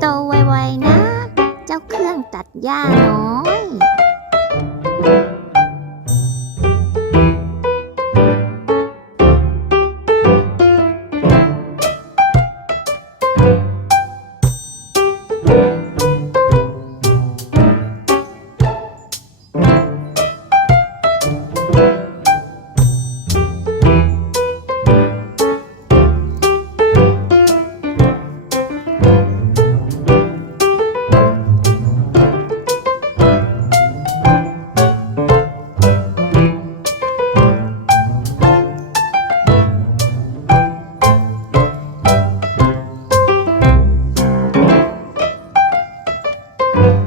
โตไวๆนะ เจ้าเครื่องตัดหญ้าน้อย thank